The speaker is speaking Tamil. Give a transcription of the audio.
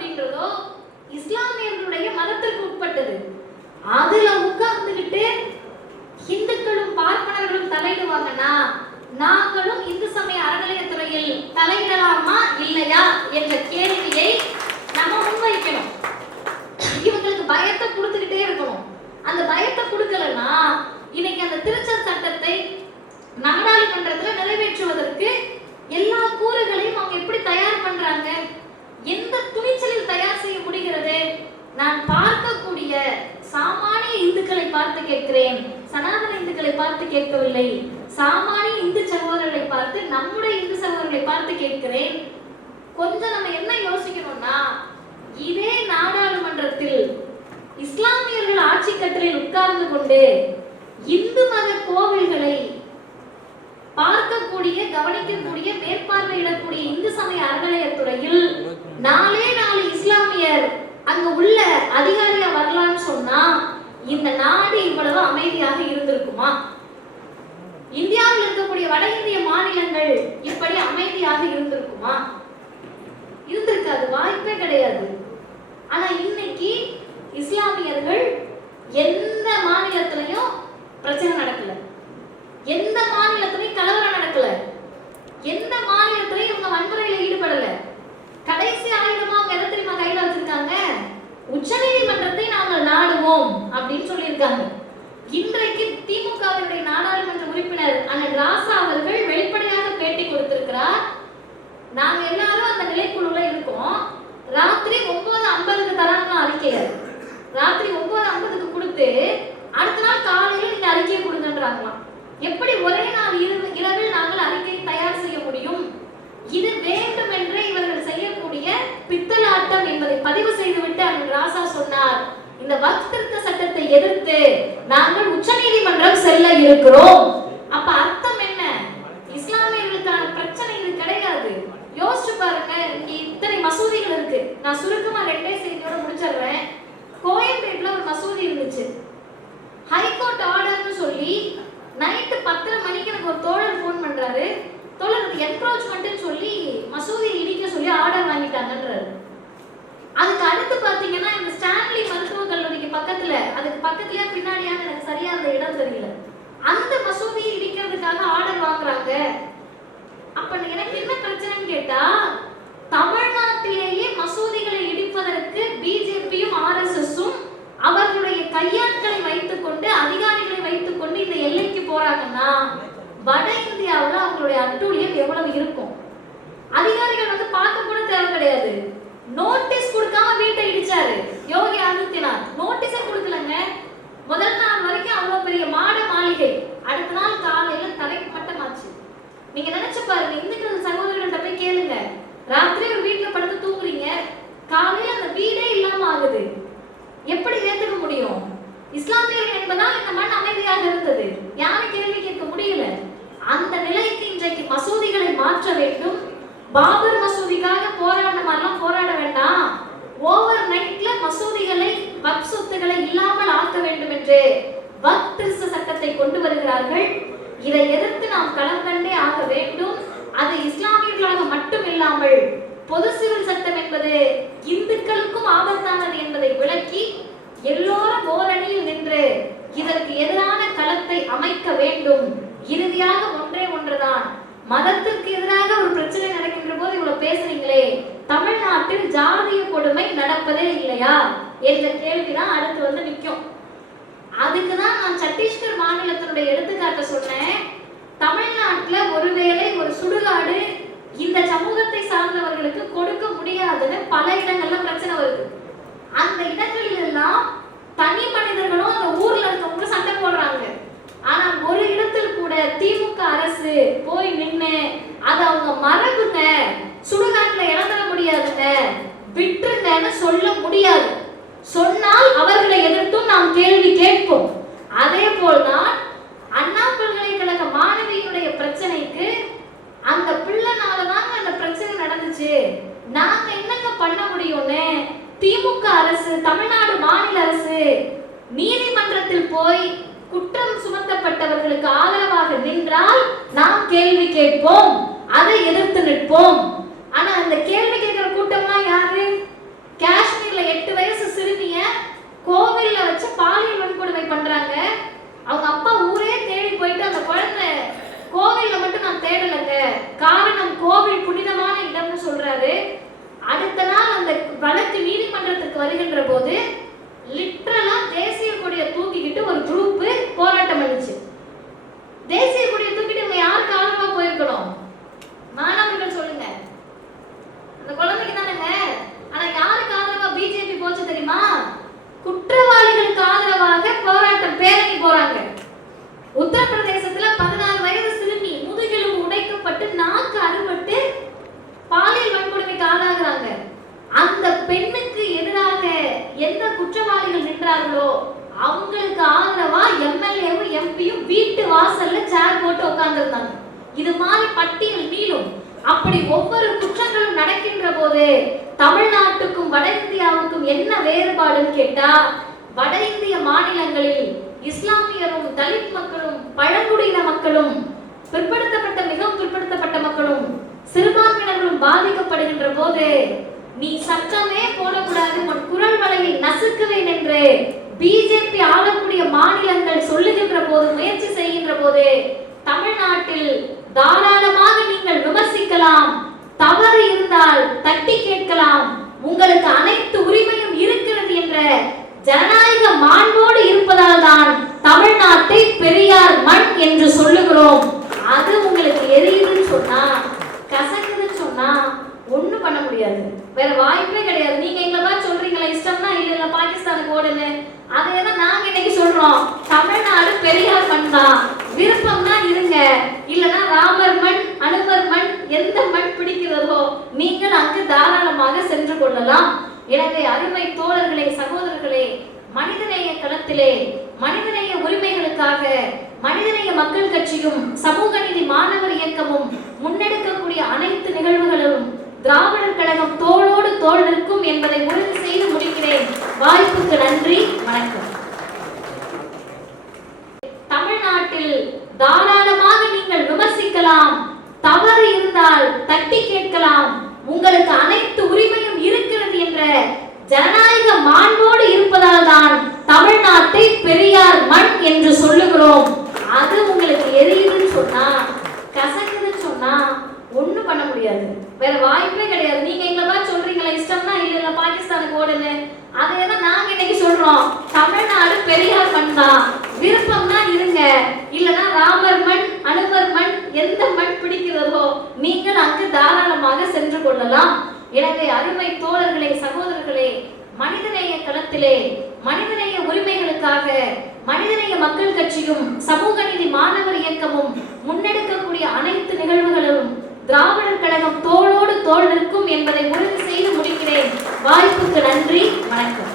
அப்படின்றதோ இஸ்லாமியர்களுடைய மதத்திற்கு உட்பட்டது. அதுல உட்கார்ந்துகிட்டு இந்துக்களும் பார்ப்பனர்களும் தலையிடுவாங்கன்னா நாங்களும் இந்து சமய அறநிலையத்துறையில் தலையிடலாமா இல்லையா என்ற கேள்வியை நம்ம முன்வைக்கணும். இவங்களுக்கு பயத்தை கொடுத்துக்கிட்டே இருக்கணும். அந்த பயத்தை கொடுக்கலன்னா இன்னைக்கு அந்த திருச்சல் சட்டத்தை நாடாளுமன்றத்தில் நிறைவேற்றுவதற்கு எல்லா கூறுகளையும் அவங்க எப்படி தயார் பண்றாங்க, எந்த துணிச்சலில் தயார் செய்ய முடிகிறது? நான் பார்க்கக்கூடிய சாமானிய இந்துக்களை பார்த்து கேட்கிறேன், சனாதன இந்துக்களை பார்த்து கேட்கவில்லை. சாமானிய இந்து சகோதரர்களை பார்த்து, நம்முடைய இந்து சகோதரர்களை பார்த்து கேட்கிறேன். கொஞ்சம் நம்ம என்ன யோசிக்கணும்னா, இதே நாடாளுமன்றத்தில் இஸ்லாமியர்கள் ஆட்சி கட்டளையில் உட்கார்ந்து கொண்டு இந்து மத கோவில்களை பார்க்கக்கூடிய, கவனிக்கக்கூடிய, மேற்பார்வையிடக்கூடிய இந்து சமய அறநிலையத்துறையில் 4 இஸ்லாமியர் அங்க உள்ள அதிகாரியா வரலான்னு சொன்னா இந்த நாடு இவ்வளவு அமைதியாக இருந்திருக்குமா? இந்தியாவில் இருக்கக்கூடிய வட இந்திய மாநிலங்கள் இப்படி அமைதியாக இருந்திருக்குமா? இருந்திருக்காது, வாய்ப்பே கிடையாது. ஆனா இன்னைக்கு இஸ்லாமியர்கள் எந்த மாநிலத்திலையும் பிரச்சனை நடக்கல, எந்த மாநிலத்திலையும் கலவரம் நடக்கல, எந்த மாநிலத்திலையும் இவங்க வன்முறையில ஈடுபடல. கடைசி ஆயுதமா அவங்க எதை தெரியுமா கையில வச்சிருக்காங்க? உச்சநீதிமன்றத்தை நாங்கள் நாடுவோம் அப்படின்னு சொல்லியிருக்காங்க. இன்றைக்கு திமுகவினுடைய நாடாளுமன்ற உறுப்பினர் அண்ணன் ராசா அவர்கள் வெளிப்படையாக பேட்டி கொடுத்திருக்கிறார். நாங்க எல்லாரும் அந்த நிலைக்குழுல இருக்கோம். ராத்திரி 9:50 தராங்க அறிக்கையை. ராத்திரி 9:50 கொடுத்து அடுத்த நாள் காலையில் இந்த அறிக்கையை கொடுங்கன்றாங்களாம். எப்படி ஒரே நாள் இரவில் நாங்கள் அறிக்கையை தயார் செய்ய முடியும்? இது வேண்டும் என்று இவர்கள் செய்யக்கூடிய பித்தலாட்டம் என்பதை பதிவு செய்துவிட்டு அண்ணன் ராசா சொன்னார், இந்த வக்ஃப் திருத்த சட்டத்தை எதிர்த்து நாங்கள் உச்சநீதிமன்றம் செல்ல இருக்கிறோம். அப்ப அர்த்தம் என்ன? இஸ்லாமியர்களுக்கான பிரச்சனை இது கிடையாது. யோசிச்சு பாருங்க, இங்க இத்தனை மசூதிகள் இருக்கு. நான் சுருக்கமா 2 செய்தியோட முடிச்சிடுறேன். கோயம்பேட்ல ஒரு மசூதி இருந்துச்சு. ஹைகோர்ட் ஆர்டர்னு சொல்லி நைட்டு 10:30 மணிக்கு எனக்கு ஒரு தோழர் போன் பண்றாரு. தோழருக்கு என்க்ரோச்மென்ட்னு சொல்லி மசூதியை இடிக்க சொல்லி ஆர்டர் வாங்கிட்டாங்கன்றாரு. அதுக்கு அடுத்து பாத்தீங்கன்னா இந்த ஸ்டான்லி மருத்துவக் கல்லூரிக்கு பக்கத்துல, அதுக்கு பக்கத்துலயா பின்னாடியான்னு எனக்கு சரியா அந்த இடம் தெரியல, அந்த மசூதியை இடிக்கிறதுக்காக ஆர்டர் வாங்குறாங்க. அப்ப எனக்கு என்ன பிரச்சனைன்னு கேட்டா, தமிழ்நாட்டிலேயே மசூதிகளை இடிப்பதற்கு பிஜேபியும் ஆர்எஸ்எஸும் அவர்களுடைய கையாட்களை வைத்துக் கொண்டு, அதிகாரிகளை வைத்துக் கொண்டு இந்த எல்லைக்கு போறாங்கன்னா வட இந்தியாவில் அவங்களுடைய அட்டூழியம் எவ்வளவு இருக்கும்? அதிகாரிகள் வந்து பார்க்க கூட தேவை கிடையாது. நோட்டீஸ் கொடுக்காம வீட்டை இடிச்சாரு யோகி ஆதித்யநாத். நோட்டீஸே கொடுக்கலங்க. முதல் நாள் வரைக்கும் அவ்வளவு பெரிய மாட மாளிகை, அடுத்த நாள் காலையில தரைக்கு மட்டமாச்சு. நீங்க நினைச்சு பாருங்க, இந்துக்கள் சகோதரர்கள்ட்ட போய் கேளுங்க. ராத்திரி ஒரு வீட்டுல படுத்து தூங்குறீங்க, காலையில அந்த வீடே இல்லாம ஆகுது. எப்படி ஏத்துக்க முடியும்? இஸ்லாமியர்கள் என்பதால் இந்த மண் அமைதியாக இருந்தது, யாரும் கேள்வி கேட்க முடியல. அந்த நிலைக்கு இன்றைக்கு மசூதிகளை மாற்ற வேண்டும். பாபர் மசூதிக்காக போராடமெல்லாம் போராட வேண்டாம். ஓவர் நைட்ல மசூதிகளை, வக்ஃப் சொத்துக்களை இல்லாமல் ஆக்க வேண்டும் என்று வக்ஃப் திருத்த சட்டத்தை கொண்டு வருகிறார்கள். இதை எதிர்த்து நாம் களம் கண்டே ஆக வேண்டும். அது இஸ்லாமியர்களாக மட்டும் இல்லாமல் பொது சிவில் சட்டம் என்பது இந்துக்களுக்கும் ஆபத்தானது என்பதை விளக்கி எல்லோரும் ஓரணியில் நின்று இதற்கு எதிரான களத்தை அமைக்க வேண்டும். இறுதியாக ஒன்றே ஒன்றுதான், மதத்திற்கு எதிராக ஒரு பிரச்சனை நடக்கின்ற போது இவ்வளவு பேசுறீங்களே, தமிழ்நாட்டில் ஜாதிய கொடுமை நடப்பதே இல்லையா என்ற கேள்விதான் அடுத்து வந்து நிற்கும். அதுக்குதான் நான் சத்தீஸ்கர் மாநிலத்தினுடைய எடுத்துக்காட்ட சொன்னேன். தமிழ்நாட்டுல ஒருவேளை ஒரு சுடுகாடு இந்த சமூகத்தை சார்ந்தவர்களுக்கு கொடுக்க முடியாதுன்னு பல இடங்கள்ல பிரச்சனை வருது. அந்த இடங்களில் எல்லாம் தனி மனிதர்களும் அந்த ஊர்ல இருக்கவங்க சண்டை போடுறாங்க. ஆனா ஒரு இடத்தில் கூட திமுக அரசு போய் நின்று அது அவங்க மரபுங்க, சுடுகாட்டுல இறந்துட முடியாதுங்க, விட்டுருங்கன்னு சொல்ல முடியாது. சொன்னால் அவர்களை எதிர்த்தும் நாம் கேள்வி கேட்போம். அதே போல்தான் அண்ணா பல்கலைக்கழக மாணவியினுடைய பிரச்சனைக்கு அந்த பிள்ளைனாலதான் அந்த பிரச்சனை நடந்துச்சு, நாங்க என்னங்க பண்ண முடியும்னு திமுக அரசு, தமிழ்நாடு மாநில அரசு நீதிமன்றத்தில் போய் குற்றம் சுமத்தப்பட்டவர்களுக்கு ஆதரவாக நின்றால் நாம் கேள்வி கேட்போம், அதை எதிர்த்து நிற்போம். ஆனா அந்த கேள்வி கேட்கிற கூட்டம்லாம் யாரு? அந்த வழக்கு நீதிமன்றத்துக்கு வருகின்ற போது லிட்டரலா தேசிய கொடியை தூக்கிக்கிட்டு ஒரு குரூப் போராட்டம் பண்ணுச்சு. தேசிய கொடியை தூக்கிட்டு இவங்க யாருக்கு ஆதரவா போயிருக்கணும்? மாணவர்கள் சொல்லுங்க. அந்த குழந்தைக்கு தானேங்க. ஆனா யாருக்கு ஆதரவா பிஜேபி போச்சு தெரியுமா? குற்றவாளிகளுக்கு ஆதரவாக போராட்டம் பேரணி போறாங்க. உத்தரப்பிரதேசத்துல 16 வயது சிறுமி முதுகெலும்பு உடைக்கப்பட்டு நாக்கு அறுபட்டு பாலியல் வன்கொடுமைக்கு ஆளாகிறாங்க. அந்த பெண்ணுக்கு எதிராக எந்த குற்றவாளிகள் நின்றார்களோ அவங்களுக்கு ஆதரவா எம்எல்ஏவும் எம்பியும் வீட்டு வாசல்ல சேர் போட்டு உட்கார்ந்துருந்தாங்க. இது மாதிரி பட்டியல் நீளும். அப்படி ஒவ்வொரு குற்றங்களும் நடக்கின்ற போது தமிழ்நாட்டுக்கும் வட இந்தியாவுக்கும் என்ன வேறுபாடுன்னு கேட்டா, வட இந்திய மாநிலங்களில் இஸ்லாமியரும் தலித் மக்களும் பழங்குடியின மக்களும் பிற்படுத்தப்பட்ட மிகவும் பிற்படுத்தப்பட்ட மக்களும் சிறுபான்மையினர்களும் பாதிக்கப்படுகின்ற போது நீ சட்டமே போடக்கூடாது, உன் குரல் வலையை நசுக்குவேன் என்று பிஜேபி ஆளக்கூடிய மாநிலங்கள் சொல்லுகின்ற போது, முயற்சி செய்கின்ற போது தமிழ்நாட்டில் தாராளமாக நீங்கள் விமர்சிக்கலாம், தவறு இருந்தால் தட்டி கேட்கலாம், உங்களுக்கு அனைத்து உரிமையும் இருக்கிறது என்ற ஜனநாயக மாண்போடு இருப்பதால் தான் தமிழ்நாட்டை பெரியார் மண் என்று சொல்லுகிறோம். அது உங்களுக்கு எரியுதுன்னு சொன்னா, கசக்குதுன்னு சொன்னா ஒண்ணும் பண்ண முடியாது. வேற வாய்ப்பே கிடையாது. நீங்க எங்களை பார்த்து சொல்றீங்களா இஷ்டம்னா இல்ல பாகிஸ்தானுக்கு ஓடுன்னு, அதேதான் நாங்க இன்னைக்கு சொல்றோம். தமிழ்நாடு பெரியார் மண் தான், விருப்பம் தான் இருங்க, இல்லனா ராமர் மண் அனுமர் மண் எந்த மண் பிடிக்கிறதோ நீங்கள் அங்கு தாராளமாக சென்று கொள்ளலாம். எனவே அருமை தோழர்களே, சகோதரர்களே, மனிதநேய களத்திலே மனிதநேய உரிமைகளுக்காக மனிதநேய மக்கள் கட்சியும் சமூக நீதி மாணவர் இயக்கமும் முன்னெடுக்கக்கூடிய அனைத்து நிகழ்வுகளும் திராவிடர் கழகம் தோளோடு தோள் நிற்கும் என்பதை உறுதி செய்து முடிக்கிறேன். வாய்ப்புக்கு நன்றி, வணக்கம். தமிழ்நாட்டில் தாராளமாக நீங்கள் விமர்சிக்கலாம், தவறு இருந்தால் தட்டி கேட்கலாம், உங்களுக்கு அனைத்து உரிமையும் இருக்கிறது என்ற ஜனநாயக மாண்போடு இருப்பதால் தான் தமிழ்நாட்டை பெரியார் மண் என்று சொல்லுகிறோம். அது உங்களுக்கு எரியுதுன்னு சொன்னா, கசக்குதுன்னு சொன்னா ஒண்ணும் பண்ண முடியாது. வேற வாய்ப்பே கிடையாது. நீங்க எங்களை பார்த்து சொல்றீங்களா இஷ்டம்னா இல்ல பாகிஸ்தானுக்கு ஓடுன்னு, அதேதான் நாங்க இன்னைக்கு சொல்றோம். தமிழ்நாடு பெரியார் மண் தான், விருப்பம் தான் இருங்க, இல்லனா ராமர் மண் அனுமர் மண் எந்த மண் பிடிக்கிறதோ நீங்கள் அங்கு தாராளமாக சென்று கொள்ளலாம். எனவே அருமை தோழர்களே, சகோதரர்களே, மனிதநேய களத்திலே மனிதநேய உரிமைகளுக்காக மனிதநேய மக்கள் கட்சியும் சமூக நீதி மாணவர் இயக்கமும் முன்னெடுக்கக்கூடிய அனைத்து நிகழ்வுகளும் திராவிடர் கழகம் தோளோடு தோள் நிற்கும் என்பதை உறுதி செய்து முடிக்கிறேன். வாய்ப்புக்கு நன்றி, வணக்கம்.